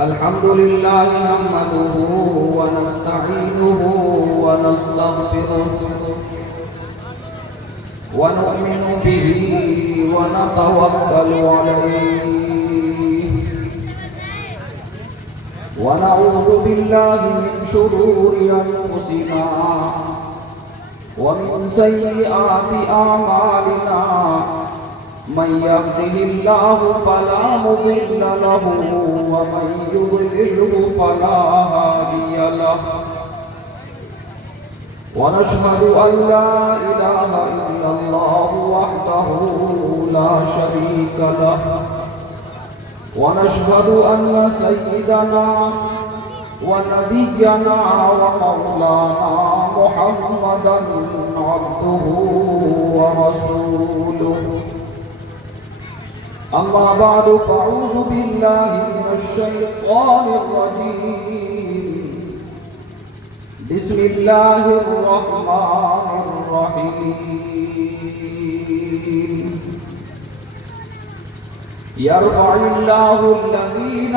الحمد لله نحمده ونستعينه ونستغفره ونؤمن به ونتوكل عليه ونعوذ بالله من شرور أنفسنا ومن سيئات أعمالنا من يهده الله فلا مضل له ومن يضلله فلا هادي له ونشهد أن لا إله إلا الله وحده لا شريك له ونشهد أن سيدنا ونبينا ومولانا محمدا عبده ورسوله أما بعد فأعوذ بالله من الشيطان الرجيم بسم الله الرحمن الرحيم يرفع الله الذين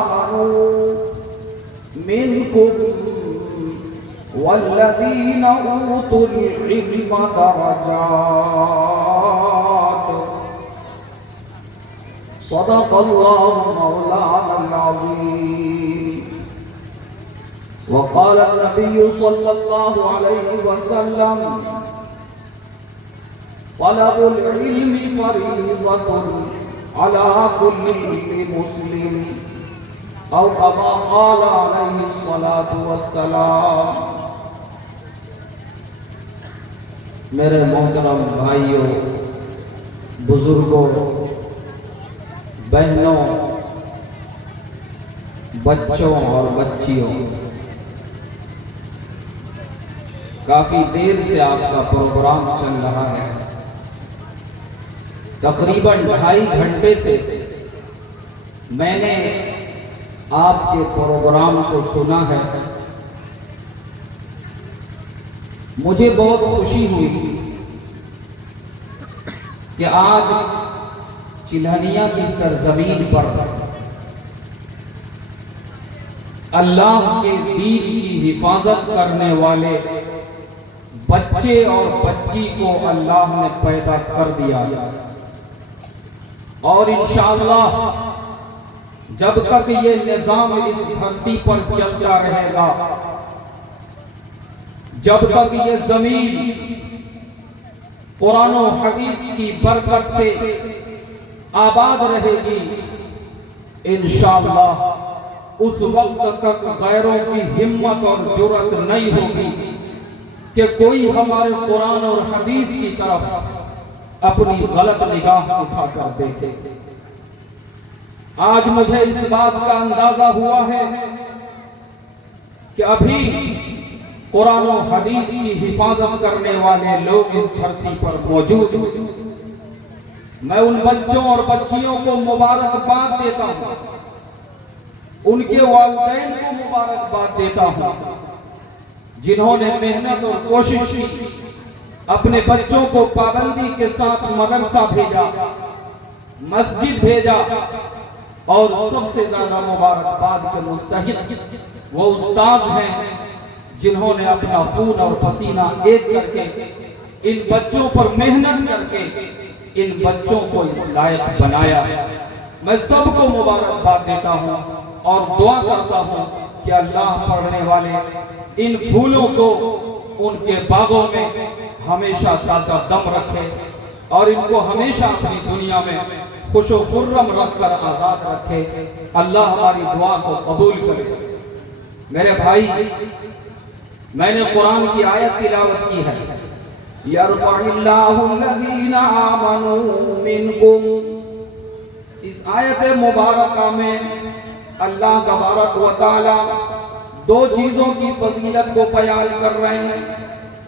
آمنوا منكم والذين أوتوا العلم درجات صدق الله مولانا العظيم وقال النبي صلى الله عليه وسلم طلب العلم فريضة على كل مسلم أو كما قال عليه الصلاة والسلام. میرے محترم بھائیوں، بزرگوں، بہنوں، بچوں اور بچیوں، کافی دیر سے آپ کا پروگرام چل رہا ہے. تقریباً 2.5 گھنٹے سے میں نے آپ کے پروگرام کو سنا ہے. مجھے بہت خوشی ہوئی کہ آج چلہنیا کی سرزمین پر اللہ کے دین کی حفاظت کرنے والے بچے اور بچی کو اللہ نے پیدا کر دیا، اور انشاءاللہ جب تک یہ نظام اس دھرتی پر چلتا رہے گا، جب تک یہ زمین قرآن و حدیث کی برکت سے آباد رہے گی، انشاءاللہ اس وقت تک غیروں کی ہمت اور جرأت نہیں ہوگی کہ کوئی ہمارے قرآن اور حدیث کی طرف اپنی غلط نگاہ اٹھا کر دیکھے. آج مجھے اس بات کا اندازہ ہوا ہے کہ ابھی قرآن و حدیث کی حفاظت کرنے والے لوگ اس دھرتی پر موجود ہیں. میں ان بچوں اور بچیوں کو مبارکباد دیتا ہوں، ان کے والدین کو مبارکباد دیتا ہوں جنہوں نے محنت اور کوشش کی، اپنے بچوں کو پابندی کے ساتھ مدرسہ بھیجا، مسجد بھیجا، اور سب سے زیادہ مبارکباد کے مستحق وہ استاد ہیں جنہوں نے اپنا خون اور پسینہ ایک کر کے ان بچوں پر محنت کر کے ان بچوں کو اس لائق بنایا. میں سب کو مبارکباد دیتا ہوں اور دعا کرتا ہوں کہ اللہ پڑھنے والے ان پھولوں کو ان کے باغوں میں ہمیشہ تازہ دم رکھے اور ان کو ہمیشہ اپنی دنیا میں خوش و خرم رکھ کر آزاد رکھے. اللہ ہماری دعا کو قبول کرے. میرے بھائی، میں نے قرآن کی آیت تلاوت کی ہے، یرفع اللہ الذین آمنوا منکم. اس آیت مبارکہ میں اللہ تبارک و تعالی 2 چیزوں کی فضیلت کو بیان کر رہے ہیں،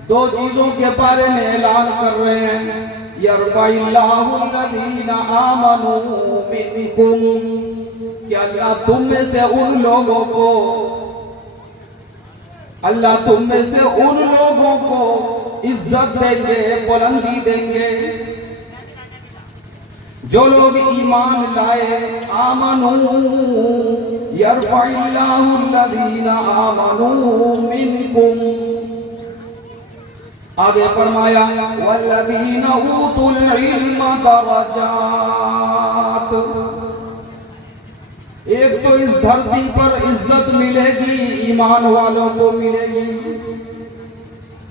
2 چیزوں کے بارے میں اعلان کر رہے ہیں. یرفع اللہ الذین آمنوا منکم، کہ اللہ تم میں سے ان لوگوں کو اللہ تم میں سے ان لوگوں کو عزت دیں گے، بلندی دیں گے جو لوگ ایمان لائے آمنو یرفع اللہ الذین آمنوا منکم، آگے فرمایا والذین اوتوا العلم درجات۔ ایک تو اس دھرتی پر عزت ملے گی ایمان والوں کو ملے گی،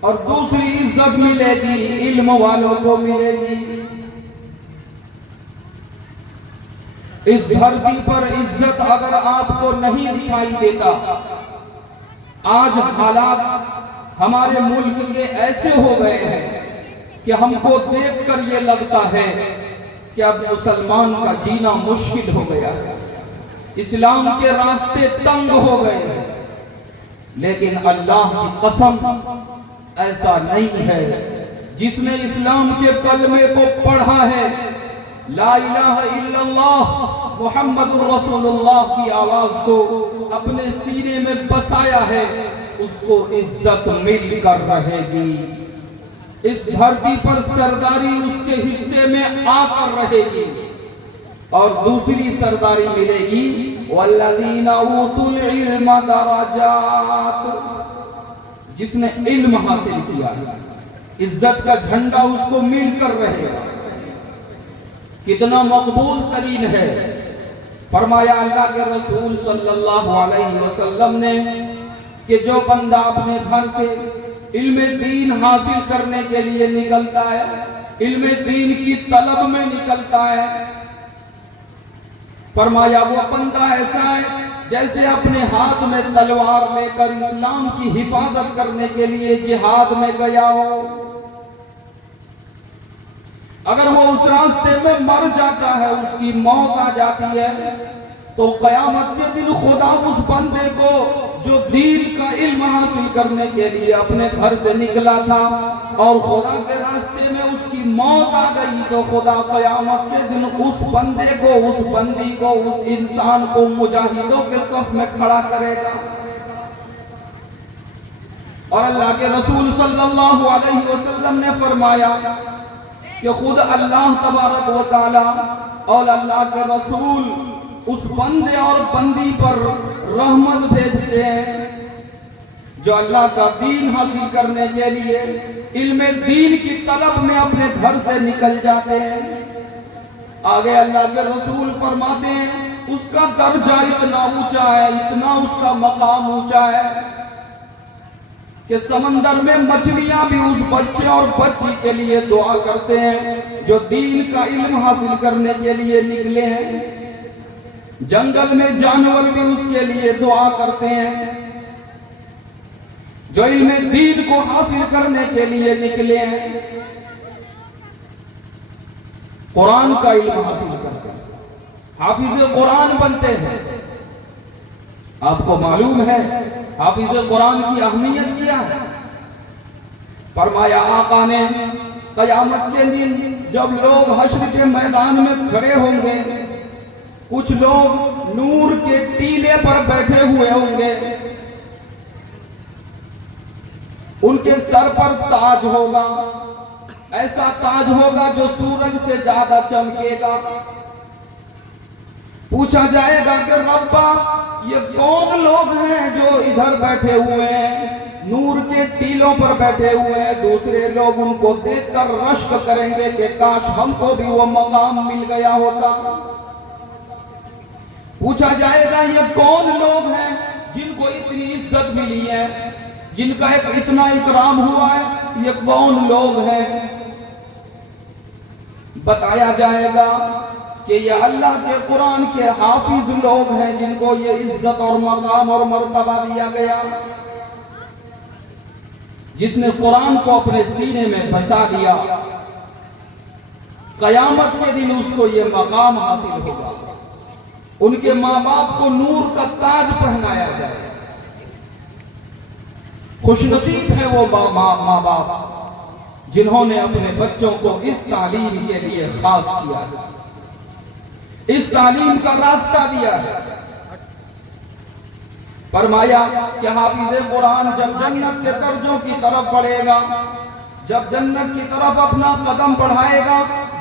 اور دوسری عزت ملے گی علم والوں کو ملے گی۔ اس دھرتی پر عزت اگر آپ کو نہیں دکھائی دیتا، آج حالات ہمارے ملک کے ایسے ہو گئے ہیں کہ ہم کو دیکھ کر یہ لگتا ہے کہ اب مسلمان کا جینا مشکل ہو گیا ہے، اسلام کے راستے تنگ ہو گئے ہیں، لیکن اللہ کی قسم ایسا نہیں ہے۔ جس نے اسلام کے کلمے کو پڑھا ہے، لا الہ الا اللہ محمد رسول اللہ کی آواز کو اپنے سینے میں بسایا ہے، اس کو عزت مل کر رہے گی۔ اس دھرتی پر سرداری اس کے حصے میں آ کر رہے گی، اور دوسری سرداری ملے گی والذین اوتوا العلم درجات۔ جس نے علم حاصل کیا ہے، عزت کا جھنڈا اس کو مل کر رہے گا۔ کتنا مقبول ترین ہے، فرمایا اللہ کے رسول صلی اللہ علیہ وسلم نے کہ جو بندہ اپنے گھر سے علم دین حاصل کرنے کے لیے نکلتا ہے، علم دین کی طلب میں نکلتا ہے، فرمایا وہ بندہ ایسا ہے جیسے اپنے ہاتھ میں تلوار لے کر اسلام کی حفاظت کرنے کے لیے جہاد میں گیا ہو۔ اگر وہ اس راستے میں مر جاتا ہے، اس کی موت آ جاتی ہے، تو قیامت کے دن خدا اس بندے کو جو دین کا علم حاصل کرنے کے لیے اپنے گھر سے نکلا تھا اور خدا کے راستے میں اس کی موت آ گئی، تو خدا قیامت کے دن اس بندے کو، اس بندی کو، اس انسان کو مجاہدوں کے صف میں کھڑا کرے گا۔ اور اللہ کے رسول صلی اللہ علیہ وسلم نے فرمایا کہ خود اللہ تبارک و تعالی اور اللہ کے رسول اس بندے اور بندی پر رحمت بھیجتے ہیں جو اللہ کا دین حاصل کرنے کے لیے علم دین کی طلب میں اپنے گھر سے نکل جاتے ہیں۔ آگے اللہ کے رسول فرماتے ہیں اس کا درجہ اتنا اونچا ہے، اتنا اس کا مقام اونچا ہے کہ سمندر میں مچھلیاں بھی اس بچے اور بچی کے لیے دعا کرتے ہیں جو دین کا علم حاصل کرنے کے لیے نکلے ہیں۔ جنگل میں جانور بھی اس کے لیے دعا کرتے ہیں جو علم دین کو حاصل کرنے کے لیے نکلے ہیں، قرآن کا علم حاصل کرتے ہیں، حافظ قرآن بنتے ہیں۔ آپ کو معلوم ہے حافظ قرآن کی اہمیت کیا ہے؟ فرمایا آقا نے قیامت کے دن جب لوگ حشر کے میدان میں کھڑے ہوں گے، کچھ لوگ نور کے ٹیلے پر بیٹھے ہوئے ہوں گے، ان کے سر پر تاج ہوگا، ایسا تاج ہوگا جو سورج سے زیادہ چمکے گا۔ پوچھا جائے گا کہ ربا یہ کون لوگ ہیں جو ادھر بیٹھے ہوئے ہیں، نور کے ٹیلوں پر بیٹھے ہوئے ہیں؟ دوسرے لوگ ان کو دیکھ کر رشک کریں گے کہ کاش ہم کو بھی وہ مقام مل گیا ہوتا۔ پوچھا جائے گا یہ کون لوگ ہیں جن کو اتنی عزت ملی ہے، جن کا اتنا اکرام ہوا ہے، یہ کون لوگ ہیں؟ بتایا جائے گا کہ یہ اللہ کے قرآن کے حافظ لوگ ہیں جن کو یہ عزت اور مقام اور مرتبہ دیا گیا۔ جس نے قرآن کو اپنے سینے میں بسا لیا، قیامت کے دن اس کو یہ مقام حاصل ہوگا، ان کے ماں باپ کو نور کا تاج پہنایا جائے۔ خوش نصیب ہیں وہ ماں باپ جنہوں نے اپنے بچوں کو اس تعلیم کے لیے خاص کیا ہے، اس تعلیم کا راستہ دیا ہے۔ فرمایا کہ حافظ قرآن جب جنت کے درجوں کی طرف بڑھے گا، جب جنت کی طرف اپنا قدم بڑھائے گا،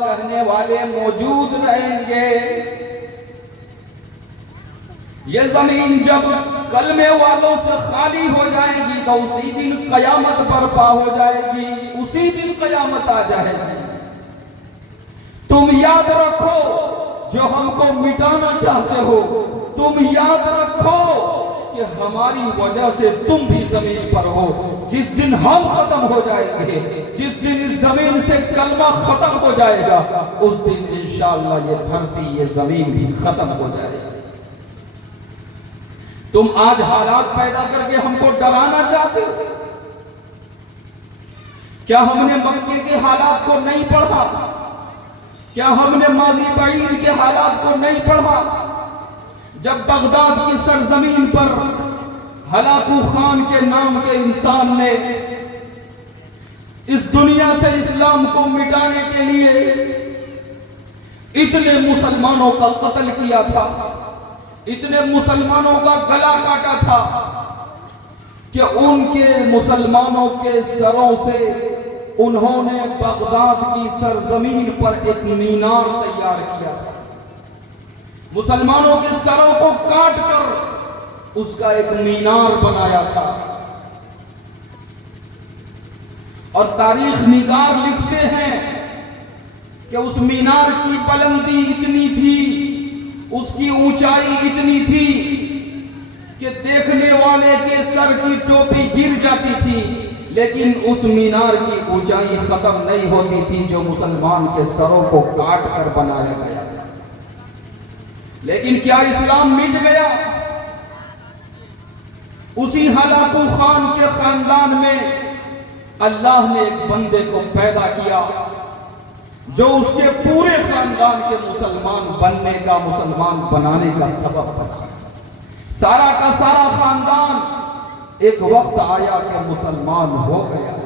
کہنے والے موجود رہیں گے۔ یہ زمین جب کلمے والوں سے خالی ہو جائے گی تو اسی دن قیامت برپا ہو جائے گی، اسی دن قیامت آ جائے گی۔ تم یاد رکھو جو ہم کو مٹانا چاہتے ہو، تم یاد رکھو کہ ہماری وجہ سے تم بھی زمین پر ہو۔ جس دن ہم ختم ہو جائیں گے، جس دن اس زمین سے کلمہ ختم ہو جائے گا، اس دن انشاءاللہ یہ دھرتی، یہ زمین بھی ختم ہو جائے گی۔ تم آج حالات پیدا کر کے ہم کو ڈرانا چاہتے ہو؟ کیا ہم نے مکے کے حالات کو نہیں پڑھا؟ کیا ہم نے ماضی بعید کے حالات کو نہیں پڑھا؟ جب بغداد کی سرزمین پر ہلاکو خان کے نام کے انسان نے اس دنیا سے اسلام کو مٹانے کے لیے اتنے مسلمانوں کا قتل کیا تھا، اتنے مسلمانوں کا گلا کاٹا تھا کہ ان کے مسلمانوں کے سروں سے انہوں نے بغداد کی سرزمین پر ایک مینار تیار کیا تھا۔ مسلمانوں کے سروں کو کاٹ کر اس کا ایک مینار بنایا تھا، اور تاریخ نگار لکھتے ہیں کہ اس مینار کی بلندی اتنی تھی، اس کی اونچائی اتنی تھی کہ دیکھنے والے کے سر کی ٹوپی گر جاتی تھی، لیکن اس مینار کی اونچائی ختم نہیں ہوتی تھی جو مسلمان کے سروں کو کاٹ کر بنایا گیا تھا۔ لیکن کیا اسلام مٹ گیا؟ اسی ہلاکو خان کے خاندان میں اللہ نے ایک بندے کو پیدا کیا جو اس کے پورے خاندان کے مسلمان بننے کا، مسلمان بنانے کا سبب بنا۔ سارا کا سارا خاندان ایک وقت آیا کہ مسلمان ہو گیا۔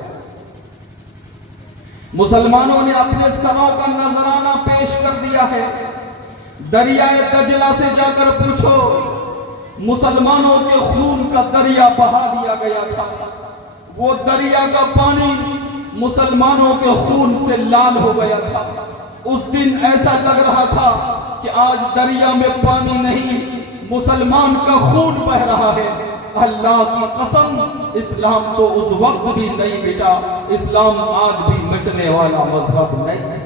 مسلمانوں نے اپنے سروں کا نذرانہ پیش کر دیا ہے۔ دریائے دجلہ سے جا کر پوچھو، مسلمانوں کے خون کا دریا بہا دیا گیا تھا۔ وہ دریا کا پانی مسلمانوں کے خون سے لال ہو گیا تھا۔ اس دن ایسا لگ رہا تھا کہ آج دریا میں پانی نہیں، مسلمان کا خون بہ رہا ہے۔ اللہ کی قسم، اسلام تو اس وقت بھی نہیں مٹا، اسلام آج بھی مٹنے والا مذہب نہیں ہے۔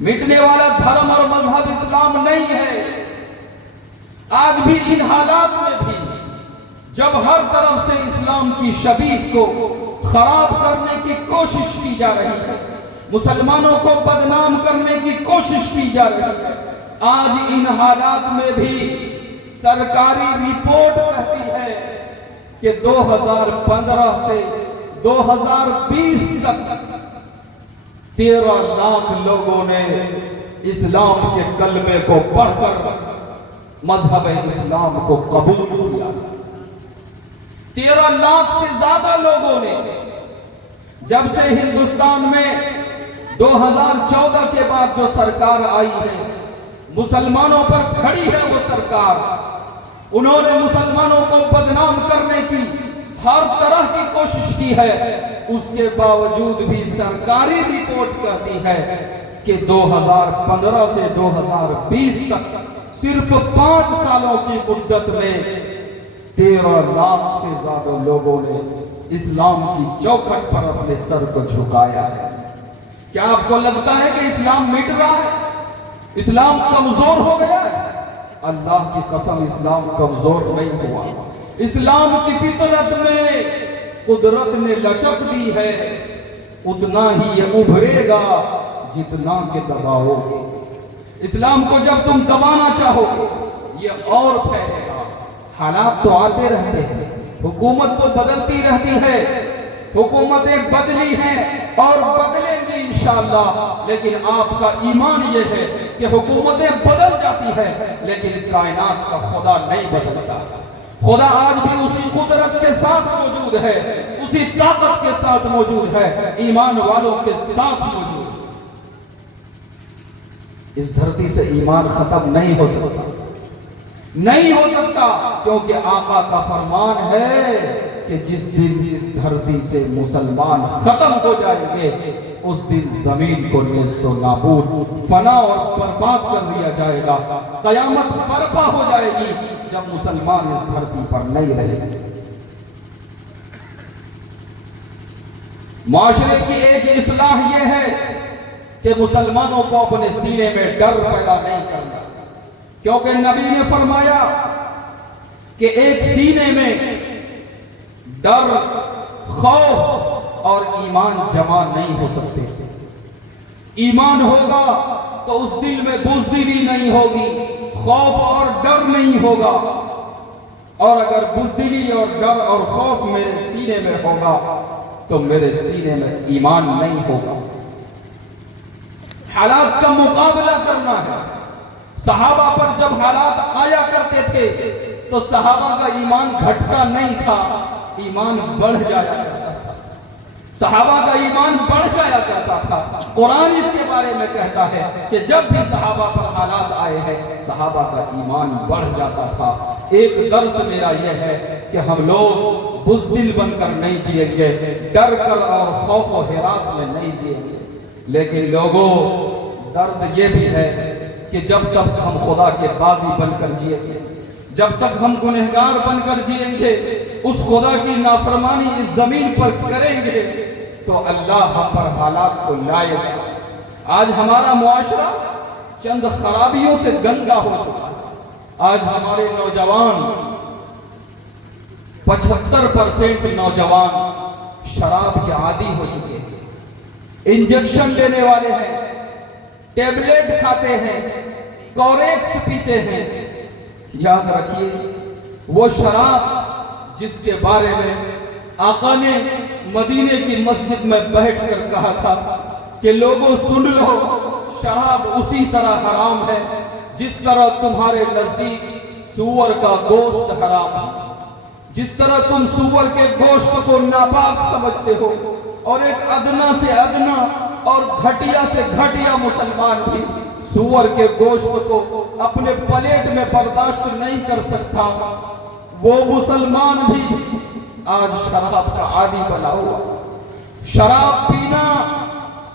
مٹنے والا دھرم اور مذہب اسلام نہیں ہے۔ آج بھی ان حالات میں بھی جب ہر طرف سے اسلام کی شبیہ کو خراب کرنے کی کوشش کی جا رہی ہے، مسلمانوں کو بدنام کرنے کی کوشش کی جا رہی ہے، آج ان حالات میں بھی سرکاری رپورٹ کہتی ہے کہ 2015 سے 2020 تک 13 لاکھ لوگوں نے اسلام کے کلمے کو پڑھ کر مذہب اسلام کو قبول کیا۔ 13 لاکھ سے زیادہ لوگوں نے، جب سے ہندوستان میں 2014 کے بعد جو سرکار آئی ہے، مسلمانوں پر کھڑی ہے وہ سرکار، انہوں نے مسلمانوں کو بدنام کرنے کی ہر طرح کی کوشش کی ہے، اس کے باوجود بھی سرکاری رپورٹ کہتی ہے کہ 2015 سے 2020 تک صرف 5 سالوں کی مدت میں 13 لاکھ سے زیادہ لوگوں نے اسلام کی چوکھٹ پر اپنے سر کو جھکایا ہے۔ کیا آپ کو لگتا ہے کہ اسلام مٹ رہا ہے؟ اسلام کمزور ہو گیا ہے؟ اللہ کی قسم، اسلام کمزور نہیں ہوا۔ اسلام کی فطرت میں قدرت نے لچک دی ہے، اتنا ہی یہ ابھرے گا جتنا کہ دباؤ گے۔ اسلام کو جب تم دبانا چاہو گے یہ اور پھیلے گا۔ حالات تو آتے رہتے ہیں، حکومت تو بدلتی رہتی ہے، حکومتیں بدلی ہیں اور بدلیں گی انشاءاللہ، لیکن آپ کا ایمان یہ ہے کہ حکومتیں بدل جاتی ہیں لیکن کائنات کا خدا نہیں بدلتا۔ خدا آج بھی اسی قدرت کے ساتھ موجود ہے، اسی طاقت کے ساتھ موجود ہے، ایمان والوں کے ساتھ موجود ہے۔ اس دھرتی سے ایمان ختم نہیں ہو سکتا، نہیں ہو سکتا، کیونکہ آقا کا فرمان ہے کہ جس دن اس دھرتی سے مسلمان ختم ہو جائیں گے اس دن زمین کو نیست و نابود فنا اور برباد کر دیا جائے گا. قیامت برپا ہو جائے گی جب مسلمان اس دھرتی پر نہیں رہے گا. معاشرے کی ایک اصلاح یہ ہے کہ مسلمانوں کو اپنے سینے میں ڈر پیدا نہیں کرنا، کیونکہ نبی نے فرمایا کہ ایک سینے میں ڈر، خوف اور ایمان جمع نہیں ہو سکتے. ایمان ہوگا تو اس دل میں بزدلی نہیں ہوگی، خوف اور ڈر نہیں ہوگا. اور اگر بزدلی اور ڈر اور خوف میرے سینے میں ہوگا تو میرے سینے میں ایمان نہیں ہوگا. حالات کا مقابلہ کرنا ہے. صحابہ پر جب حالات آیا کرتے تھے تو صحابہ کا ایمان گھٹتا نہیں تھا، ایمان بڑھ جایا کرتا تھا. صحابہ کا ایمان بڑھ جایا کرتا تھا. قرآن اس کے بارے میں کہتا ہے کہ جب بھی صحابہ پر حالات آئے ہیں صحابہ کا ایمان بڑھ جاتا تھا. ایک درس میرا یہ ہے کہ ہم لوگ بزدل بن کر نہیں جئیں گے، ڈر کر اور خوف و ہراس میں نہیں جئیں گے. لیکن لوگوں، درد یہ بھی ہے کہ جب تک ہم خدا کے باغی بن کر جئیں گے، جب تک ہم گنہگار بن کر جئیں گے، اس خدا کی نافرمانی اس زمین پر کریں گے تو اللہ ہم پر حالات کو لائے گا. آج ہمارا معاشرہ چند خرابیوں سے گندا ہو چکا ہے. آج ہمارے نوجوان 75% نوجوان شراب کے عادی ہو چکے ہیں، انجیکشن لینے والے ہیں، ٹیبلیٹ کھاتے ہیں، کوریکس پیتے ہیں. یاد رکھیے وہ شراب جس کے بارے میں آقا نے مدینے کی مسجد میں بیٹھ کر کہا تھا کہ لوگوں سن لو، شراب اسی طرح حرام ہے جس طرح تمہارے نزدیک سور کا گوشت حرام ہے. جس طرح تم سور کے گوشت کو ناپاک سمجھتے ہو اور ایک ادنا سے ادنا اور گھٹیا سے گھٹیا مسلمان بھی سور کے گوشت کو اپنے پلیٹ میں برداشت نہیں کر سکتا، وہ مسلمان بھی آج شراب کا عادی بنا ہوا. شراب پینا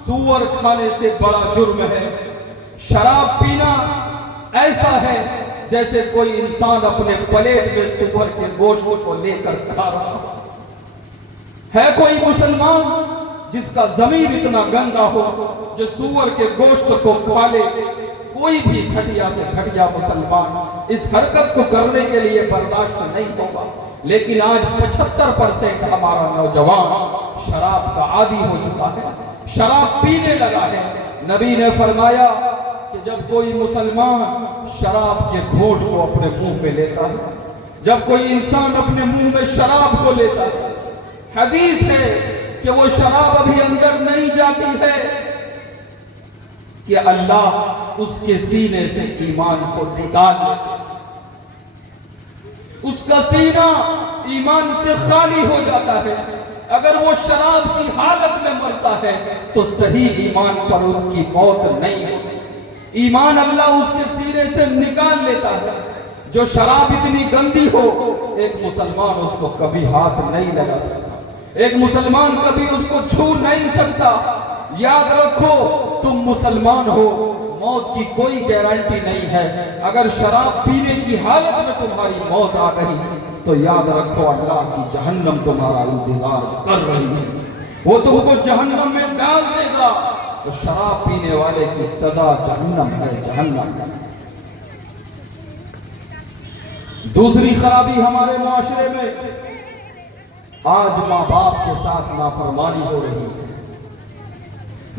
سور کھانے سے بڑا جرم ہے. شراب پینا ایسا ہے جیسے کوئی انسان اپنے پلیٹ میں سور کے گوشت کو لے کر کھا رہا ہے. کوئی مسلمان جس کا ضمیر اتنا گندا ہو جو سور کے گوشت کو کھا لے؟ کوئی بھی گھٹیا سے گھٹیا مسلمان اس حرکت کو کرنے کے لیے برداشت نہیں ہوگا. لیکن آج 75% ہمارا نوجوان شراب کا عادی ہو چکا ہے، شراب پینے لگا ہے. نبی نے فرمایا کہ جب کوئی مسلمان شراب کے گھونٹ کو اپنے منہ میں لیتا ہے، جب کوئی انسان اپنے منہ میں شراب کو لیتا ہے، حدیث ہے کہ وہ شراب ابھی اندر نہیں جاتی ہے کہ اللہ اس کے سینے سے ایمان کو نکال لیتا ہے. اس کا سینہ ایمان سے خالی ہو جاتا ہے. اگر وہ شراب کی حالت میں مرتا ہے تو صحیح ایمان پر اس کی موت نہیں ہوتی. ایمان اللہ اس کے سینے سے نکال لیتا ہے. جو شراب اتنی گندی ہو ایک مسلمان اس کو کبھی ہاتھ نہیں لگا سکتا، ایک مسلمان کبھی اس کو چھو نہیں سکتا. یاد رکھو تم مسلمان ہو، موت کی کوئی گارنٹی نہیں ہے. اگر شراب پینے کی حالت میں تمہاری موت آ گئی تو یاد رکھو اللہ کی جہنم تمہارا انتظار کر رہی ہے، وہ تم کو جہنم میں ڈال دے گا. تو شراب پینے والے کی سزا جہنم ہے، جہنم. دوسری خرابی ہمارے معاشرے میں آج ماں باپ کے ساتھ نافرمانی ہو رہی ہے.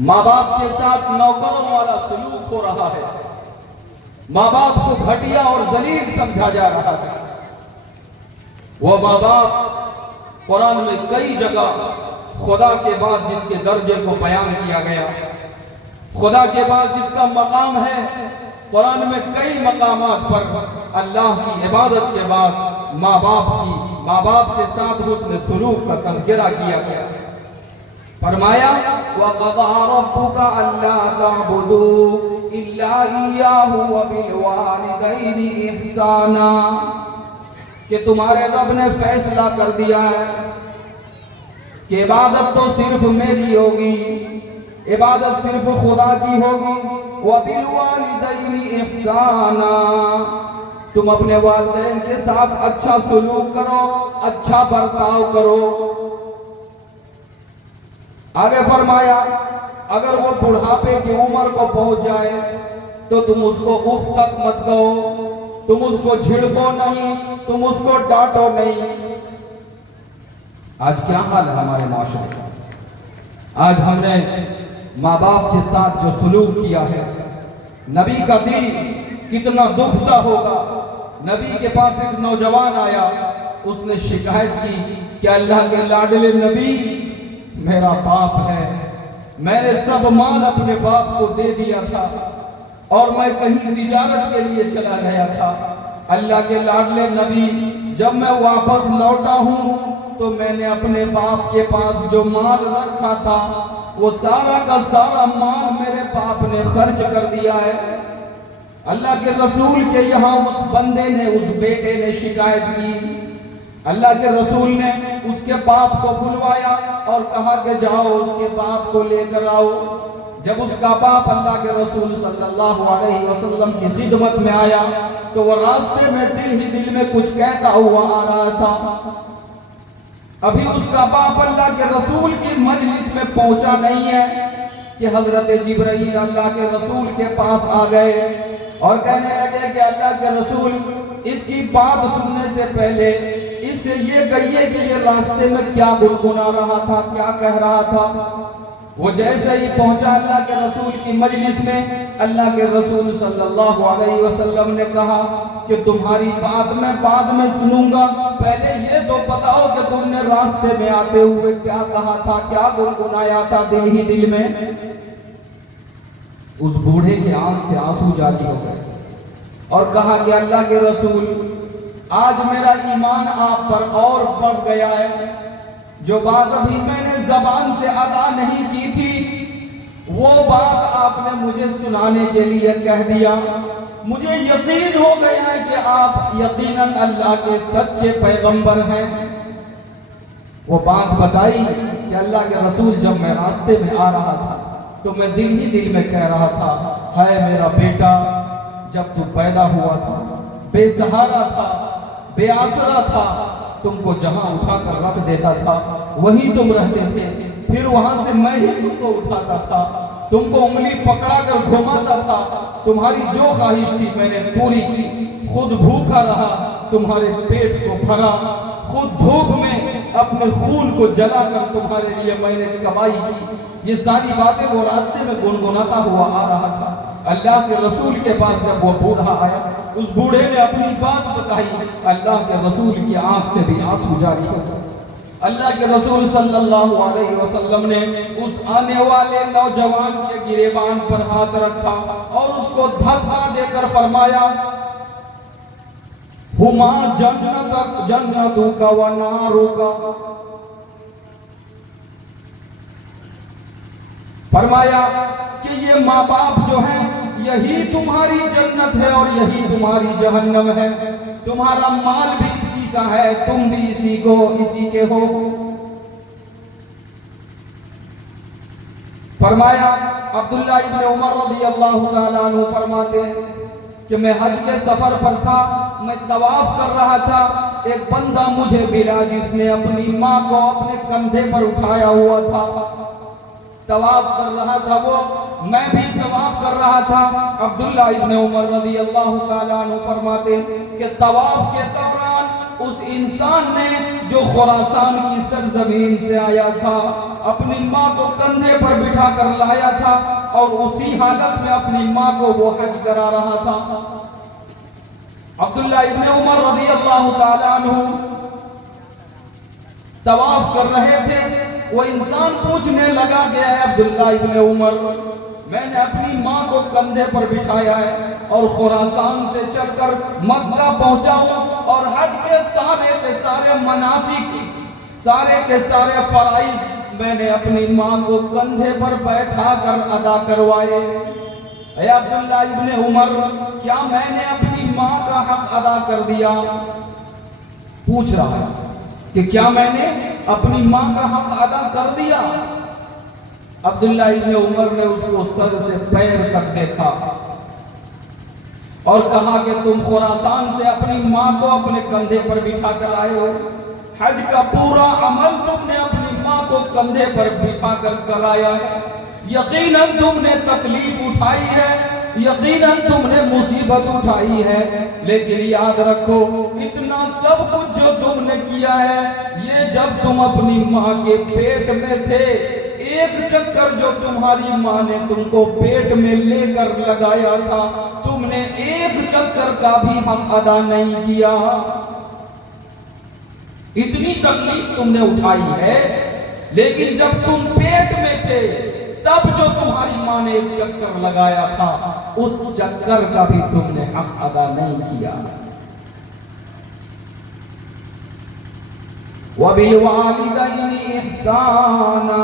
ماں باپ کے ساتھ نوکروں والا سلوک ہو رہا ہے. ماں باپ کو گھٹیا اور ذلیل سمجھا جا رہا ہے. وہ ماں باپ قرآن میں کئی جگہ خدا کے بعد جس کے درجے کو بیان کیا گیا، خدا کے بعد جس کا مقام ہے، قرآن میں کئی مقامات پر اللہ کی عبادت کے بعد ماں باپ کے ساتھ حسن سلوک کا تذکرہ کیا گیا. فرمایا وَقَضَىٰ رَبُّكَ أَلَّا تَعْبُدُوا إِلَّا إِيَّاهُ وَبِالْوَالِدَيْنِ إِحْسَانًا. کہ تمہارے رب نے فیصلہ کر دیا ہے کہ عبادت تو صرف میری ہوگی، عبادت صرف خدا کی ہوگی۔ وَبِالْوَالِدَيْنِ إِحْسَانًا، تم اپنے والدین کے ساتھ اچھا سلوک کرو، اچھا برتاؤ کرو۔ آگے فرمایا اگر وہ بڑھاپے کی عمر کو پہنچ جائے تو تم اس کو اف تک مت کہو، تم اس کو جھڑکو نہیں، تم اس کو ڈانٹو نہیں۔ آج کیا حال ہے ہمارے معاشرے کا؟ آج ہم نے ماں باپ کے ساتھ جو سلوک کیا ہے، نبی کا دل کتنا دکھتا ہوگا۔ نبی کے پاس ایک نوجوان آیا، اس نے شکایت کی کہ اللہ کے لاڈلے نبی، میرا باپ ہے، میں نے سب مال اپنے باپ کو دے دیا تھا اور میں کہیں تجارت کے لیے چلا گیا تھا۔ اللہ کے لاڈلے نبی، جب میں واپس لوٹا ہوں تو میں نے اپنے باپ کے پاس جو مال رکھا تھا وہ سارا کا سارا مال میرے باپ نے خرچ کر دیا ہے۔ اللہ کے رسول کے یہاں اس بندے نے، اس بیٹے نے شکایت کی۔ اللہ کے رسول نے اس کے باپ کو بلوایا اور کہا کہ جاؤ اس کے باپ کو لے کر آؤ۔ جب اس کا باپ اللہ کے رسول صلی اللہ علیہ وسلم کی خدمت میں آیا تو وہ راستے میں دل ہی دل میں کچھ کہتا ہوا آ رہا تھا۔ ابھی اس کا باپ اللہ کے رسول کی مجلس میں پہنچا نہیں ہے کہ حضرت جبرائیل اللہ کے رسول کے پاس آ گئے اور کہنے لگے کہ اللہ کے رسول، اس کی بات سننے سے پہلے اس سے یہ کہیے کہ یہ راستے میں کیا گنگنا رہا تھا، کیا کہہ رہا تھا۔ وہ جیسے ہی پہنچا اللہ کے رسول کی مجلس میں، اللہ کے رسول صلی اللہ علیہ وسلم نے کہا کہ تمہاری بات میں بعد میں سنوں گا، پہلے یہ تو بتاؤ کہ تم نے راستے میں آتے ہوئے کیا کہا تھا، کیا گنگنایا تھا دل ہی دل میں۔ اس بوڑھے کی آنکھ سے آنسو جاری ہو گئے اور کہا کہ اللہ کے رسول، آج میرا ایمان آپ پر اور بڑھ گیا ہے۔ جو بات ابھی میں نے زبان سے ادا نہیں کی تھی وہ بات آپ نے مجھے سنانے کے لیے کہہ دیا۔ مجھے یقین ہو گیا ہے کہ آپ یقیناً اللہ کے سچے پیغمبر ہیں۔ وہ بات بتائی کہ اللہ کے رسول، جب میں راستے میں آ رہا تھا تو میں دل ہی دل میں کہہ رہا تھا، ہے میرا بیٹا، جب تو پیدا ہوا تھا بے سہارا تھا، بے آسرا تھا، تم کو جہاں اٹھا کر رکھ دیتا تھا وہیں تم رہتے تھے، پھر وہاں سے میں ہی تم کو اٹھاتا تھا، تم کو انگلی پکڑا کر گھماتا تھا، تمہاری جو خواہش تھی میں نے پوری کی، خود بھوکا رہا، تمہارے پیٹ کو بھرا، خود دھوپ میں اپنے خون کو جلا کر تمہارے لیے میں نے کمائی کی۔ یہ ساری باتیں وہ راستے میں گنگناتا ہوا آ رہا تھا۔ اللہ کے رسول کے پاس جب وہ بوڑھا آیا، اس بوڑھے نے اپنی بات بتائی، اللہ کے رسول کی آنکھ سے بھی آنسو جاری ہو گئے۔ اللہ کے رسول صلی اللہ علیہ وسلم نے اس آنے والے نوجوان کے گریبان پر ہاتھ رکھا اور اس کو دھکا دے کر فرمایا، ہما جنتک و نارک، فرمایا کہ یہ ماں باپ جو ہیں یہی تمہاری جنت ہے اور یہی تمہاری جہنم ہے، تمہارا مال بھی اسی کا ہے، تم بھی اسی کے ہو۔ فرمایا عبداللہ ابن عمر رضی اللہ تعالیٰ عنہ فرماتے ہیں کہ میں حج کے سفر پر تھا، میں طواف کر رہا تھا، ایک بندہ مجھے ملا جس نے اپنی ماں کو اپنے کندھے پر اٹھایا ہوا تھا، طواف کر رہا تھا وہ، میں بھی طواف کر رہا تھا۔ عبداللہ ابن عمر رضی اللہ تعالیٰ عنہ فرماتے کہ طواف کے دوران اس انسان نے جو خراسان کی سرزمین سے آیا تھا اپنی ماں کو کندھے پر بٹھا کر لایا تھا اور اسی حالت میں اپنی ماں کو وہ حج کرا رہا تھا۔ عبداللہ ابن عمر رضی اللہ تعالیٰ عنہ طواف کر رہے تھے، وہ انسان پوچھنے لگا کہ اے عبداللہ ابن عمر، میں نے اپنی ماں کو کندھے پر بٹھایا ہے اور خراسان سے چل کر مکہ پہنچا ہوں اور حج کے سارے مناسک، سارے کے سارے فرائض میں نے اپنی ماں کو کندھے پر بیٹھا کر ادا کروائے۔ اے عبداللہ ابن عمر، کیا میں نے اپنی ماں کا حق ادا کر دیا؟ پوچھ رہا ہے کہ کیا میں نے اپنی ماں کا حق ادا کر دیا؟ عبداللہ ابن عمر نے اس کو سر سے پیر تک دیکھا اور کہا کہ تم خراسان سے اپنی ماں کو اپنے کندھے پر بٹھا کر آئے ہو، حج کا پورا عمل تم نے اپنی ماں کو کندھے پر بٹھا کر کرایا ہے، یقیناً تم نے تکلیف اٹھائی ہے، یقیناً تم نے مصیبت اٹھائی ہے، لیکن یاد رکھو اتنا سب کچھ جو تم نے کیا ہے یہ جب تم اپنی ماں کے پیٹ میں تھے، ایک چکر جو تمہاری ماں نے تم کو پیٹ میں لے کر لگایا تھا تم نے ایک چکر کا بھی حق ادا نہیں کیا۔ اتنی تکلیف تم نے اٹھائی ہے، لیکن جب تم پیٹ میں تھے تب جو تمہاری ماں نے ایک چکر لگایا تھا اس چکر کا بھی تم نے حق ادا نہیں کیا۔ وَبِالْوَالِدَيْنِ إِحْسَانًا،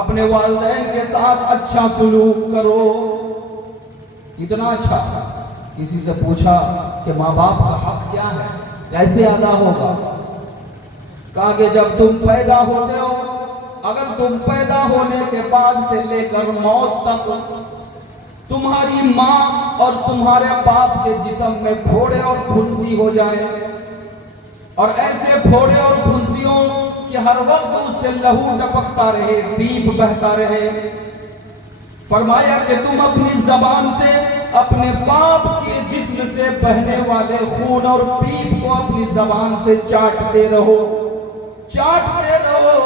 اپنے والدین کے ساتھ اچھا سلوک کرو۔ اتنا اچھا، کسی سے پوچھا کہ ماں باپ کا حق کیا ہے، کیسے ادا ہوگا؟ کہا کہ جب تم پیدا ہوتے ہو، اگر تم پیدا ہونے کے بعد سے لے کر موت تک تمہاری ماں اور تمہارے باپ کے جسم میں پھوڑے اور پھنسی ہو جائیں، اور ایسے پھوڑے اور پھنسیوں کہ ہر وقت اس سے لہو ٹپکتا رہے، پیپ بہتا رہے، فرمایا کہ تم اپنی زبان سے اپنے باپ کے جسم سے بہنے والے خون اور پیپ کو اپنی زبان سے چاٹتے رہو، چاٹتے رہو،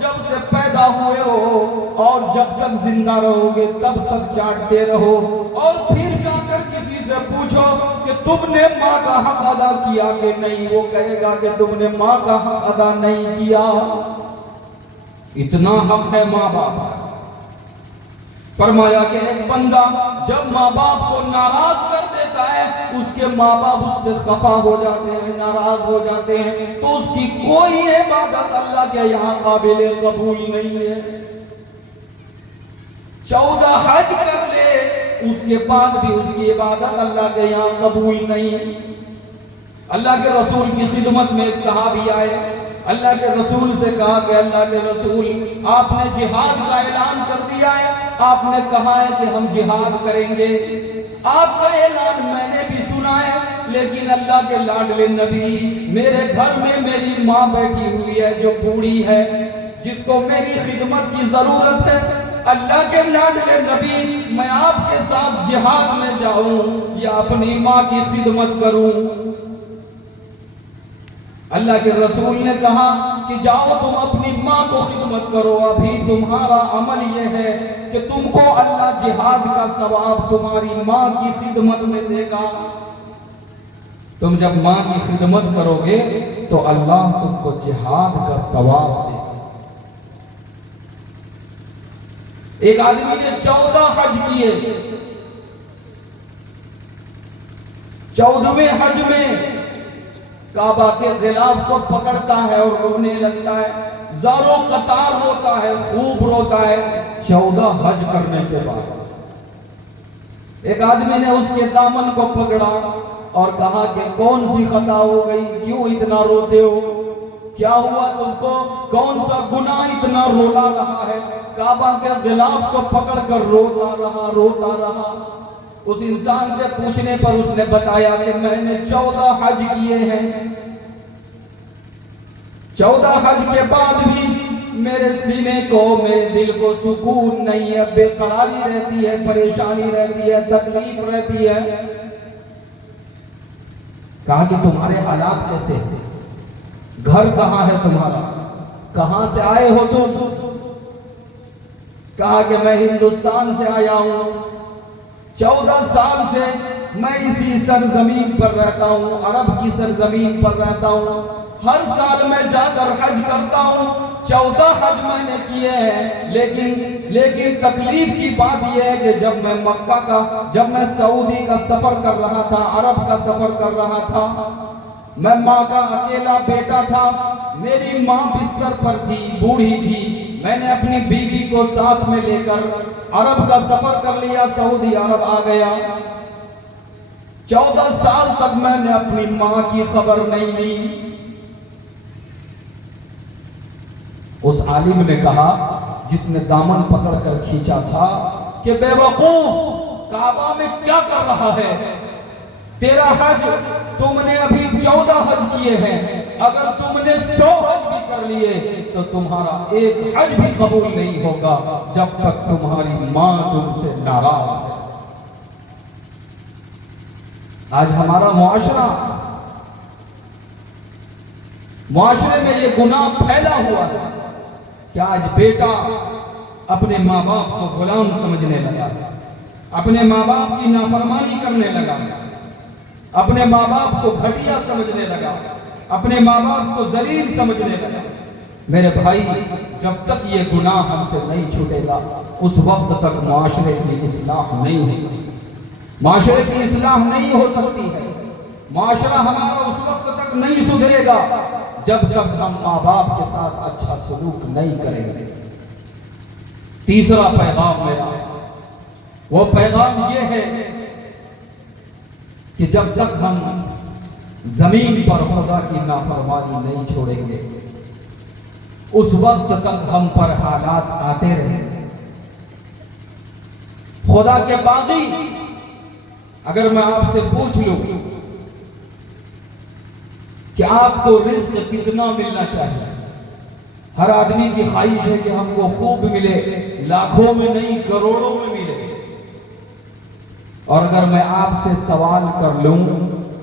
جب سے پیدا ہوئے ہو اور جب تک زندہ رہو گے تب تک چاٹتے رہو، اور پھر جا کر کسی سے پوچھو کہ تم نے ماں کا حق ادا کیا کہ نہیں، وہ کہے گا کہ تم نے ماں کا حق ادا نہیں کیا۔ اتنا حق ہے ماں باپ کا۔ فرمایا کہ ایک بندہ جب ماں باپ کو ناراض کر دیتا ہے، اس کے ماں باپ اس سے خفا ہو جاتے ہیں، ناراض ہو جاتے ہیں، تو اس کی کوئی عبادت اللہ کے یہاں قابل قبول نہیں ہے۔ 14 حج کر لے، اس کے بعد بھی اس کی عبادت اللہ کے یہاں قبول نہیں۔ اللہ کے رسول کی خدمت میں ایک صحابی آئے، اللہ کے رسول سے کہا کہ اللہ کے رسول، آپ نے جہاد کا اعلان کر دیا ہے، آپ نے کہا ہے کہ ہم جہاد کریں گے، آپ کا اعلان میں نے بھی سنا ہے، لیکن اللہ کے لاڈلے نبی، میرے گھر میں میری ماں بیٹھی ہوئی ہے جو بوڑھی ہے، جس کو میری خدمت کی ضرورت ہے، اللہ کے لاڈلے نبی، میں آپ کے ساتھ جہاد میں جاؤں یا اپنی ماں کی خدمت کروں؟ اللہ کے رسول نے کہا کہ جاؤ تم اپنی ماں کو خدمت کرو، ابھی تمہارا عمل یہ ہے کہ تم کو اللہ جہاد کا ثواب تمہاری ماں کی خدمت میں دے گا۔ تم جب ماں کی خدمت کرو گے تو اللہ تم کو جہاد کا ثواب دے گا۔ ایک آدمی نے 14 حج کیے، 14ویں حج میں کعبہ کے غلاف کو پکڑتا ہے اور رونے لگتا ہے، زاروں قطار روتا ہے، خوب روتا ہے 14 حج کرنے کے بعد۔ ایک آدمی نے اس کے دامن کو پکڑا اور کہا کہ کون سی خطا ہو گئی، کیوں اتنا روتے ہو، کیا ہوا تم کو، کون سا گناہ اتنا رولا رہا ہے؟ کعبہ کے غلاف کو پکڑ کر روتا رہا۔ اس انسان کے پوچھنے پر اس نے بتایا کہ میں نے 14 حج کیے ہیں، 14 حج کے بعد بھی میرے سینے کو، میرے دل کو سکون نہیں ہے، بے قراری رہتی ہے، پریشانی رہتی ہے، تکلیف رہتی ہے۔ کہا کہ تمہارے حالات کیسے ہیں، گھر کہاں ہے تمہارا، کہاں سے آئے ہو تم؟ کہا کہ میں ہندوستان سے آیا ہوں، 14 سال سے میں اسی سرزمین پر رہتا ہوں، عرب کی سرزمین پر رہتا ہوں، ہر سال میں جا کر حج کرتا ہوں، 14 حج میں نے کیے ہیں، لیکن تکلیف کی بات یہ ہے کہ جب میں سعودی کا سفر کر رہا تھا، عرب کا سفر کر رہا تھا، میں ماں کا اکیلا بیٹا تھا، میری ماں بستر پر تھی، بوڑھی تھی، میں نے اپنی بیوی کو ساتھ میں لے کر عرب کا سفر کر لیا، سعودی عرب آ گیا۔ 14 سال تک میں نے اپنی ماں کی خبر نہیں لی۔ اس عالم نے کہا جس نے دامن پکڑ کر کھینچا تھا کہ بے وقوف، کعبہ میں کیا کر رہا ہے؟ تیرا حج تم نے ابھی 14 حج کیے ہیں، اگر تم نے 100 حج بھی کر لیے تو تمہارا ایک حج بھی قبول نہیں ہوگا جب تک تمہاری ماں تم سے ناراض ہے۔ آج ہمارا معاشرے میں یہ گناہ پھیلا ہوا ہے کہ آج بیٹا اپنے ماں باپ کو غلام سمجھنے لگا، اپنے ماں باپ کی نافرمانی کرنے لگا، اپنے ماں باپ کو گھٹیا سمجھنے لگا، اپنے ماں باپ کو ذلیل سمجھنے لگا۔ میرے بھائی، جب تک یہ گناہ ہم سے نہیں چھوٹے گا اس وقت تک معاشرے کی اصلاح نہیں ہو سکتی، معاشرے کی اصلاح نہیں ہو سکتی ہے۔ معاشرہ ہمارا اس وقت تک نہیں سدھرے گا جب تک ہم ماں باپ کے ساتھ اچھا سلوک نہیں کریں گے۔ تیسرا پیغام میرا، وہ پیغام یہ ہے کہ جب تک ہم زمین پر خدا کی نافرمانی نہیں چھوڑیں گے اس وقت تک ہم پر حالات آتے رہیں گے۔ خدا کے باغی، اگر میں آپ سے پوچھ لوں کہ آپ کو رزق کتنا ملنا چاہیے؟ ہر آدمی کی خواہش ہے کہ ہم کو خوب ملے، لاکھوں میں نہیں کروڑوں میں ملے۔ اور اگر میں آپ سے سوال کر لوں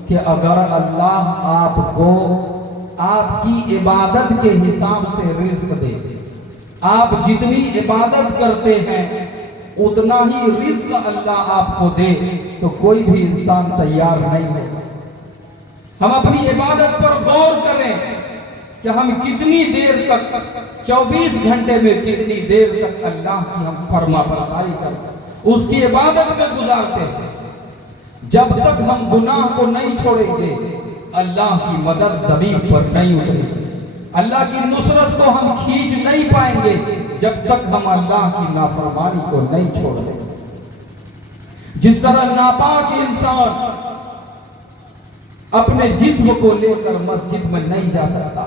کہ اگر اللہ آپ کو آپ کی عبادت کے حساب سے رزق دے، آپ جتنی عبادت کرتے ہیں اتنا ہی رزق اللہ آپ کو دے، تو کوئی بھی انسان تیار نہیں ہے۔ ہم اپنی عبادت پر غور کریں کہ ہم کتنی دیر تک 24 گھنٹے میں کتنی دیر تک اللہ کی ہم فرما برداری کرتے ہیں، اس کی عبادت میں گزارتے ہیں۔ جب تک ہم گناہ کو نہیں چھوڑیں گے اللہ کی مدد زمین پر نہیں اترے گی، اللہ کی نصرت کو ہم کھینچ نہیں پائیں گے جب تک ہم اللہ کی نافرمانی کو نہیں چھوڑ دیں۔ جس طرح ناپاک انسان اپنے جسم کو لے کر مسجد میں نہیں جا سکتا،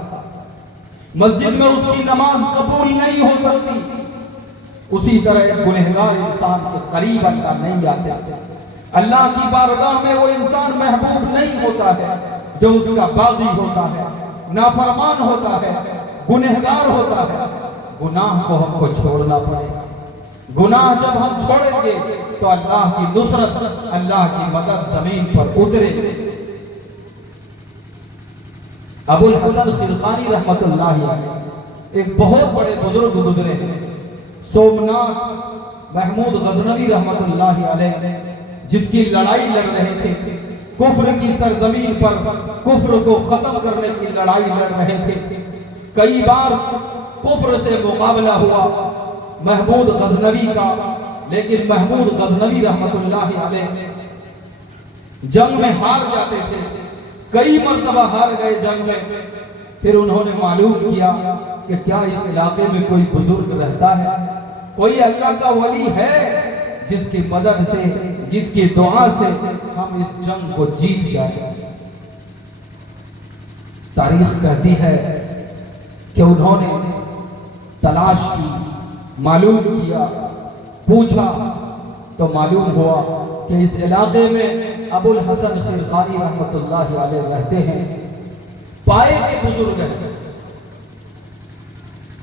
مسجد میں اس کی نماز قبول نہیں ہو سکتی، اسی طرح ایک گنہگار انسان کے قریب اللہ نہیں آتے۔ اللہ کی بارگاہ میں وہ انسان محبوب نہیں ہوتا ہے جو اس کا باغی ہوتا ہے، نافرمان ہوتا ہے، گنہگار ہوتا ہے۔ گناہ کو ہم کو چھوڑنا پڑے گا۔ گناہ جب ہم چھوڑیں گے تو اللہ کی نصرت، اللہ کی مدد زمین پر اترے گی۔ ابو الحسن خرقانی رحمت اللہ علیہ ایک بہت بڑے بزرگ گزرے ہیں، سومنات محمود غزنوی رحمت اللہ علیہ، جس کی لڑائی لڑ رہے تھے، کفر کی سرزمین پر کفر کو ختم کرنے کی لڑائی لڑ رہے تھے۔ کئی بار کفر سے مقابلہ ہوا محمود غزنوی کا، لیکن محمود غزنوی رحمت اللہ علیہ جنگ میں ہار جاتے تھے، کئی مرتبہ ہار گئے جنگ میں۔ پھر انہوں نے معلوم کیا کہ کیا اس علاقے میں کوئی بزرگ رہتا ہے، کوئی اللہ کا ولی ہے جس کی مدد سے، جس کی دعا سے ہم اس جنگ کو جیت جائیں۔ تاریخ کہتی ہے کہ انہوں نے تلاش کی، معلوم کیا، پوچھا تو معلوم ہوا کہ اس علاقے میں ابو الحسن خرقانی رحمت اللہ علیہ رہتے ہیں، پائے کے بزرگ ہیں۔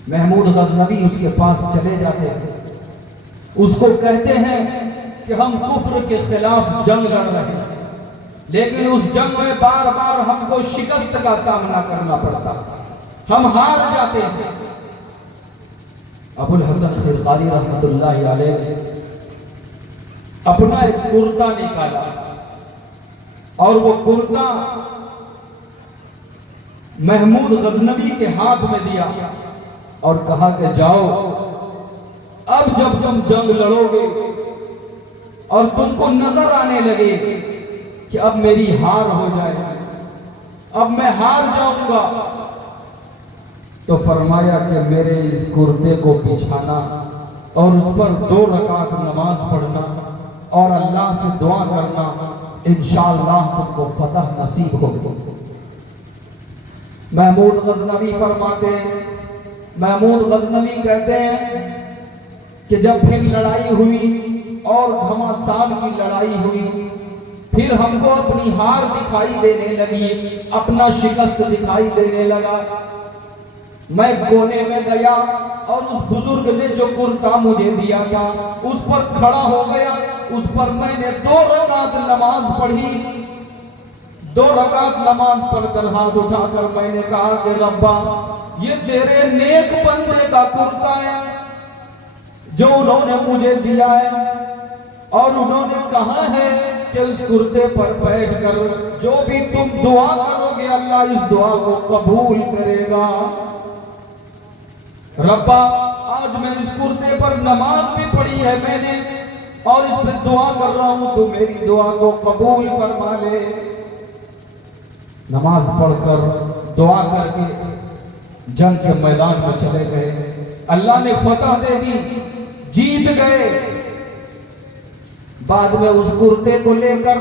محمود غزنوی اس کے پاس چلے جاتے ہیں، اس کو کہتے ہیں کہ ہم کفر کے خلاف جنگ لڑ رہے ہیں، لیکن اس جنگ میں بار بار ہم کو شکست کا سامنا کرنا پڑتا، ہم ہار جاتے ہیں۔ ابو الحسن خرقانی رحمت اللہ علیہ اپنا ایک کرتا نکالا اور وہ کرتا محمود غزنوی کے ہاتھ میں دیا اور کہا کہ جاؤ، اب جب تم جنگ لڑو گے اور تم کو نظر آنے لگے کہ اب میری ہار ہو جائے، اب میں ہار جاؤں گا، تو فرمایا کہ میرے اس کرتے کو بچھانا اور اس پر 2 رکعت نماز پڑھنا اور اللہ سے دعا کرنا انشاءاللہ تم کو فتح نصیب ہوگی۔ محمود غزنوی فرماتے ہیں، محمود غزنوی کہتے ہیں کہ جب پھر لڑائی ہوئی اور گھمسان کی لڑائی ہوئی، پھر ہم کو اپنی ہار دکھائی دینے لگی، اپنا شکست دکھائی دینے لگا۔ میں کونے میں گیا اور اس بزرگ نے جو کرتا مجھے دیا تھا اس پر کھڑا ہو گیا، اس پر میں نے 2 رکعت نماز پڑھی۔ 2 رکعت نماز پڑھ کر ہاتھ اٹھا کر میں نے کہا کہ ربا یہ تیرے نیک بندے کا کرتا ہے جو انہوں نے مجھے دیا ہے، اور انہوں نے کہا ہے کہ اس کرتے پر بیٹھ کر جو بھی تم دعا کرو گے اللہ اس دعا کو قبول کرے گا۔ ربا آج میں اس کرتے پر نماز بھی پڑھی ہے میں نے اور اس پر دعا کر رہا ہوں، تو میری دعا کو قبول فرما لے۔ نماز پڑھ کر دعا کر کے جنگ کے میدان میں چلے گئے، اللہ نے فتح دے دی، جیت گئے۔ بعد میں اس کرتے کو لے کر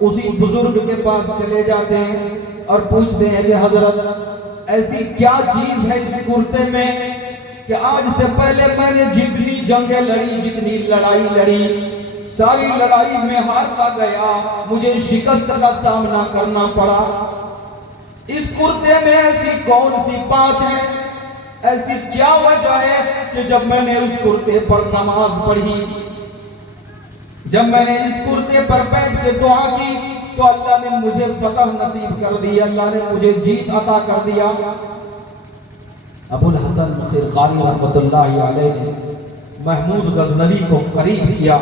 اسی بزرگ کے پاس چلے جاتے ہیں اور پوچھتے ہیں کہ حضرت ایسی کیا چیز ہے اس کرتے میں کہ آج سے پہلے میں نے جتنی جنگیں لڑی، جتنی لڑائی لڑی، ساری لڑائی میں ہارتا گیا، مجھے شکست کا سامنا کرنا پڑا۔ اس کرتے میں ایسی کون سی بات ہے، ایسی کیا وجہ ہے کہ جب میں نے اس کرتے پر نماز پڑھی، جب میں نے اس کرتے پر بیٹھ کے دعا کی تو اللہ نے مجھے فتح نصیب کر دی، اللہ نے مجھے جیت عطا کر دیا۔ ابو الحسن خرقانی رحمۃ اللہ علیہ نے محمود غزنوی کو قریب کیا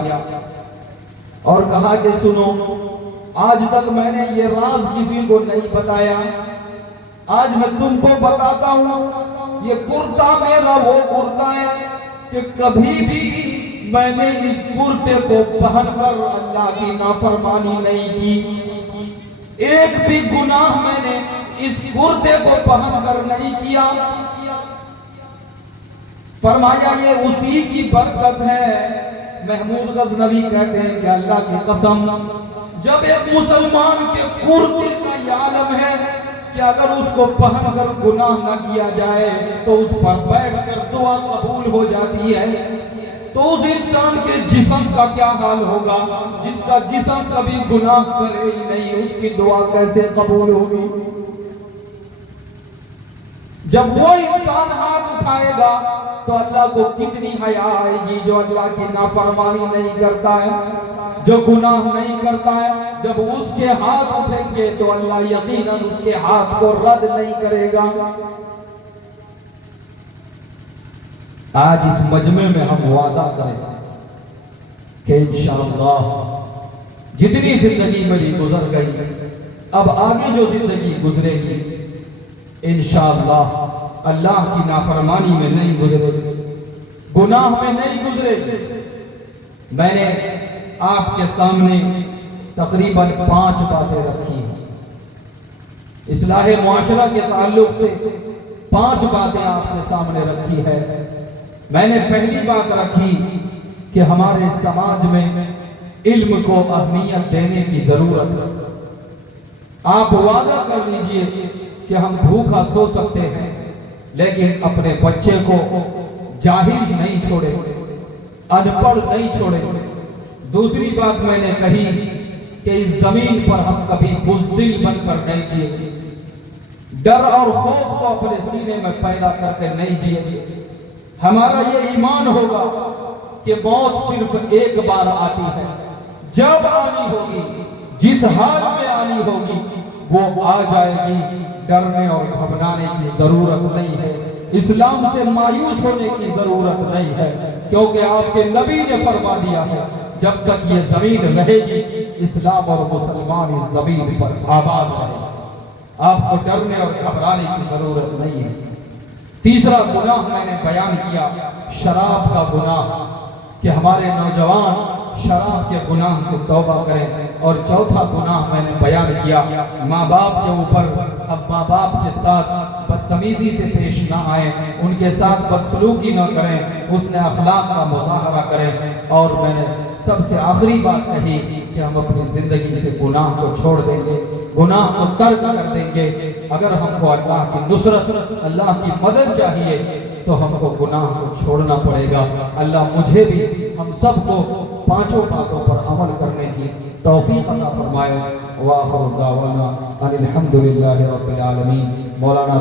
اور کہا کہ سنو، آج تک میں نے یہ راز کسی کو نہیں بتایا، آج میں تم کو بتاتا ہوں، یہ کرتا میرا وہ کرتا ہے کہ کبھی بھی میں نے اس کرتے کو پہن کر اللہ کی نافرمانی نہیں کی، ایک بھی گناہ میں نے اس کرتے کو پہن کر نہیں کیا۔ فرمایا یہ اسی کی برکت ہے۔ محمود غزنوی کہتے ہیں کہ اللہ کی قسم، جب ایک مسلمان کے کرتے کا یہ عالم ہے کہ اگر اس کو پہن کر گناہ نہ کیا جائے تو اس پر بیٹھ کر دعا قبول ہو جاتی ہے، تو اس انسان کے جسم کا کیا حال ہوگا جس کا جسم کبھی گناہ کرے ہی نہیں، اس کی دعا کیسے قبول ہوگی؟ جب وہ انسان ہاتھ اٹھائے گا تو اللہ کو کتنی حیا آئے گی جو اللہ کی نافرمانی نہیں کرتا ہے، جو گناہ نہیں کرتا ہے۔ جب اس کے ہاتھ اٹھیں گے تو اللہ یقیناً اس کے ہاتھ کو رد نہیں کرے گا۔ آج اس مجمع میں ہم وعدہ کریں کہ انشاءاللہ جتنی زندگی میری گزر گئی، اب آگے جو زندگی گزرے گی انشاءاللہ اللہ کی نافرمانی میں نہیں گزرے گی، گناہ میں نہیں گزرے گی۔ میں نے آپ کے سامنے تقریباً 5 باتیں رکھی ہیں، اصلاح معاشرہ کے تعلق سے 5 باتیں آپ کے سامنے رکھی ہے۔ میں نے پہلی بات رکھی کہ ہمارے سماج میں علم کو اہمیت دینے کی ضرورت ہے۔ آپ وعدہ کر لیجئے کہ ہم بھوکا سو سکتے ہیں لیکن اپنے بچے کو جاہل نہیں چھوڑے، ان پڑھ نہیں چھوڑے۔ دوسری بات میں نے کہی کہ اس زمین پر ہم کبھی بزدل بن کر نہیں جیے، ڈر اور خوف کو اپنے سینے میں پیدا کر کے نہیں جیے۔ ہمارا یہ ایمان ہوگا کہ موت صرف ایک بار آتی ہے، جب آنی ہوگی، جس حال میں آنی ہوگی وہ آ جائے گی، ڈرنے اور گھبرانے کی ضرورت نہیں ہے، اسلام سے مایوس ہونے کی ضرورت نہیں ہے، کیونکہ آپ کے نبی نے فرما دیا ہے جب تک یہ زمین رہے گی اسلام اور مسلمان اس زمین پر آباد رہے گا، آپ کو ڈرنے اور گھبرانے کی ضرورت نہیں ہے۔ تیسرا گناہ میں نے بیان کیا شراب کا گناہ، کہ ہمارے نوجوان شراب کے گناہ سے توبہ کریں، اور چوتھا گناہ میں نے بیان کیا ماں باپ کے اوپر، اب ماں باپ کے ساتھ بدتمیزی سے پیش نہ آئیں، ان کے ساتھ بدسلوکی نہ کریں، حسن اخلاق کا مظاہرہ کریں۔ اور میں نے سب سے آخری بات کہی کہ ہم اپنی زندگی سے گناہ کو چھوڑ دیں گے، گناہ کو ترک کر دیں گے۔ اگر ہم کو اللہ کی نصرت، اللہ کی مدد چاہیے تو ہم کو گناہ کو چھوڑنا پڑے گا۔ اللہ مجھے بھی ہم سب کو پانچوں باتوں پر عمل کرنے کی توفیق عطا فرمائے۔ وآخر دعوانا ان الحمدللہ رب العالمین۔ مولانا